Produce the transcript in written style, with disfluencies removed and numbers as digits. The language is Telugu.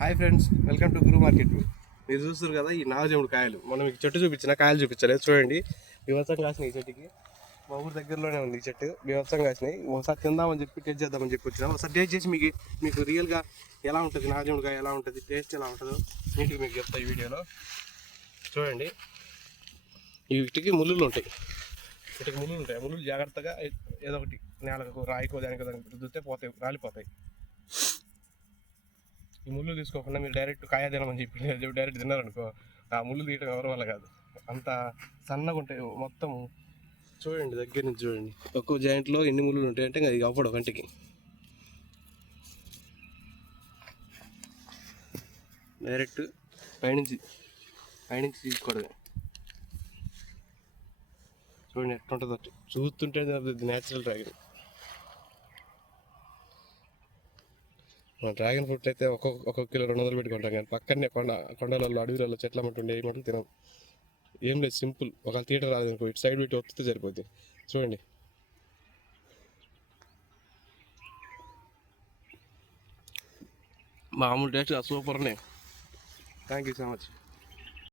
Hi friends, welcome to Guru market. మీరు చూస్తారు కదా ఈ నాగజముడు కాయలు. మనం మీకు చెట్టు చూపించిన కాయలు చూపించలేదు, చూడండి. బీభత్సం కాసినాయి ఈ చెట్టుకి. మా ఊరు దగ్గరలోనే ఉంది ఈ చెట్టు. బీభత్సం కాసినాయి. ఒకసారి తిందామని చెప్పి టేస్ట్ చేద్దామని చెప్పి వచ్చినాం. ఒకసారి టేస్ట్ చేసి మీకు రియల్గా ఎలా ఉంటుంది, నాగజముడు కాయ ఎలా ఉంటుంది, టేస్ట్ ఎలా ఉంటుందో నీట్గా మీకు చెప్తా ఈ వీడియోలో. చూడండి, ఈ వీటికి ముళ్ళులు ఉంటాయి. వీటికి ముళ్ళులు ఉంటాయి. ముళ్ళులు జాగ్రత్తగా ఏదో ఒకటి నేలకు రాయికో దానికో రుద్దితే పోతాయి, రాలిపోతాయి. ఈ ముళ్ళు తీసుకోకుండా మీరు డైరెక్ట్ కాయ తినమని చెప్పి డైరెక్ట్ తిన్నారనుకో, ఆ ముళ్ళు తీయటం ఎవరి వల్ల కాదు. అంత సన్నగా ఉంటాయి మొత్తం. చూడండి, దగ్గర నుంచి చూడండి. ఒక్కో జాయింట్లో ఎన్ని ముళ్ళు ఉంటాయి అంటే ఇది అవ్వడు కంటికి. డైరెక్ట్ పైనుంచి తీసుకోవడమే. చూడండి ఎట్లుంటుందో, చూస్తుంటే న్యాచురల్ డ్రాగన్. డ్రాగన్ ఫ్రూట్ అయితే ఒక్కొక్క కిలో 200 పెట్టుకుంటాం, కానీ పక్కనే కొండలలో అడవిలలో చెట్ల మట్టు ఉండే మట్లు తినాం. ఏం లేదు, సింపుల్. ఒక థియేటర్ రాదనుకో, ఇటు సైడ్ పెట్టి ఒత్తితే సరిపోద్ది. చూడండి, మామూలు టేస్ట్ సూపర్ ఉన్నాయి. Thank you so much.